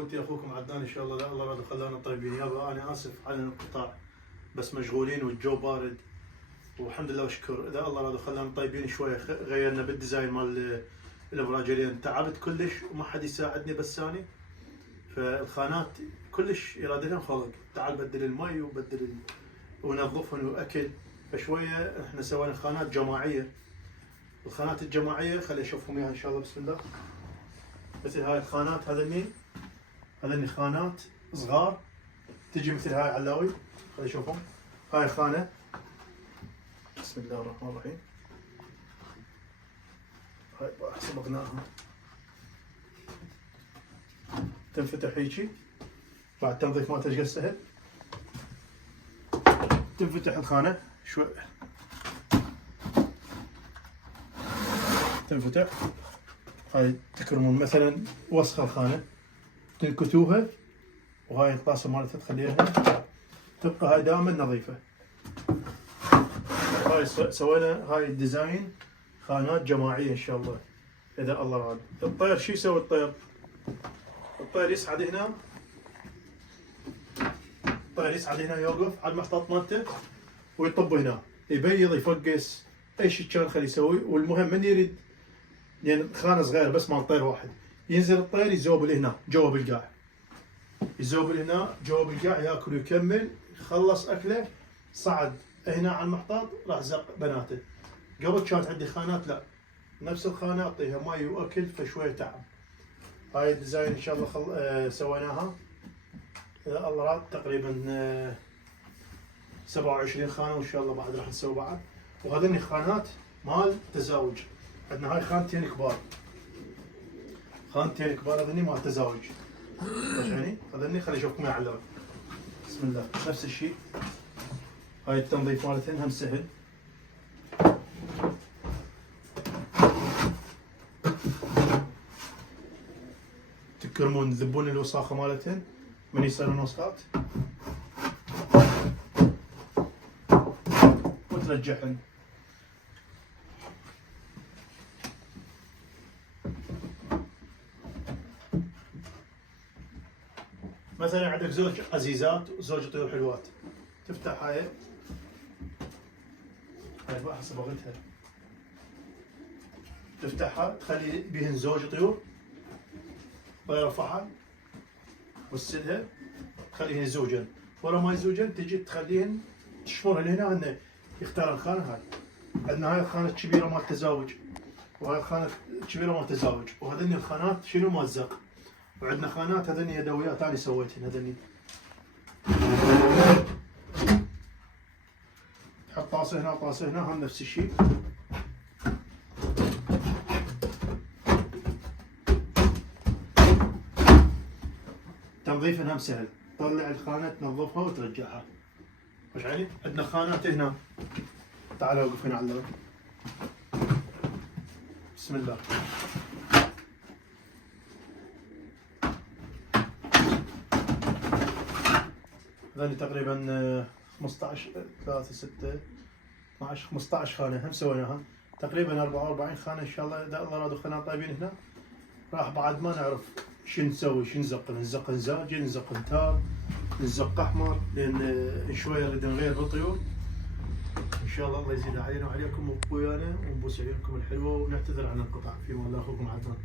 اخوتي اخوكم عدنان ان شاء الله. لا الله راد خلانا طيبين. يابا انا اسف على الانقطاع بس مشغولين والجو بارد والحمد لله وشكر. اذا الله راد خلانا طيبين شويه غيرنا بالديزاين مال الابراجيلين. تعبت كلش وما حد يساعدني بس اني فالخانات كلش يراد لهم خلق. تعال بدل المي وبدل ونظفهم واكل. فشويه احنا سوينا خانات جماعيه. الخانات الجماعيه خلي اشوفهم اياها ان شاء الله. بسم الله. مثل هاي الخانات هذني خانات صغار تجي مثل هاي علاوي. خلي اشوفهم. هاي خانه بسم الله الرحمن الرحيم. هاي صبغناها تنفتح هيجي بعد تنظيف مالتها ايش قد سهل. تنفتح الخانه شوي تنفتح. هاي تكرمون مثلا وسخ الخانه تنكتوها وهاي الطاسه مالتها تخليها تبقى هاي دائما نظيفه. هاي سوينا هاي الديزاين خانات جماعيه ان شاء الله اذا الله راد. الطير شو يسوي الطير؟ الطير يصعد هنا. الطير يصعد هنا يوقف على المحطات مالته ويطب هنا يبيض يفقس اي شيء كان خليه يسوي. والمهم من يريد لان يعني خانه صغيره بس مال طير واحد ينزل الطير يزوبل هنا جوا بالقاع. يزوبل هنا جوا بالقاع ياكل ويكمل خلص اكله صعد هنا على المحطات راح زق بناته. قبل كانت عندي خانات لا نفس الخانه اعطيها مي واكل فشويه تعب. هاي الديزاين ان شاء الله سويناها اذا الله راد تقريبا 27 خانه وان شاء الله بعد راح نسوي بعد. وهذني خانات مال تزاوج. عندنا هاي خانتين كبار. خانتين كبار هذني مال تزاوج. ايش يعني؟ هذني خلي اشوفكم اياها على بسم الله. نفس الشيء. هاي التنظيف مالتهن هم سهل. تكرمون تذبون الوساخه مالتهن من يصيرون وسخات وترجعهن. مثلا عندك زوج عزيزات وزوج طيور حلوات تفتح هاي بقى حسب صبغتها تفتحها تخلي بهن زوج طيور طيرة فحل وتسلها تخليهن يزوجن. ورا ما يزوجن تجي تخليهن تشمرهن هنا هن يختار الخانة هاي. عندنا هاي الخانة الكبيرة مال التزاوج وهاي الخانة الكبيرة مال التزاوج وهذني الخانات شنو مال زق. وعندنا خانات هذني يدويات انا سويتهن. هذني تحط طاسه هنا طاسه هنا هم نفس الشيء. تنظيفها هم سهل. تطلع الخانه تنظفها وترجعها. ايش يعني؟ عندنا خانات هنا. تعال اوقف هنا على بسم الله. هذول تقريبا 15 3 6 12 15 خانه هم سويناها. تقريبا 44 خانه ان شاء الله اذا الله راد خلينا طيبين هنا. راح بعد ما نعرف شو نسوي شو نزق. نزق نزاجي نزق نتار نزق احمر لان شويه نريد نغير بالطيور ان شاء الله. الله يزيد علينا وعليكم ويانا ونبوس عيونكم الحلوه ونعتذر عن القطع. في والله اخوكم عدنان.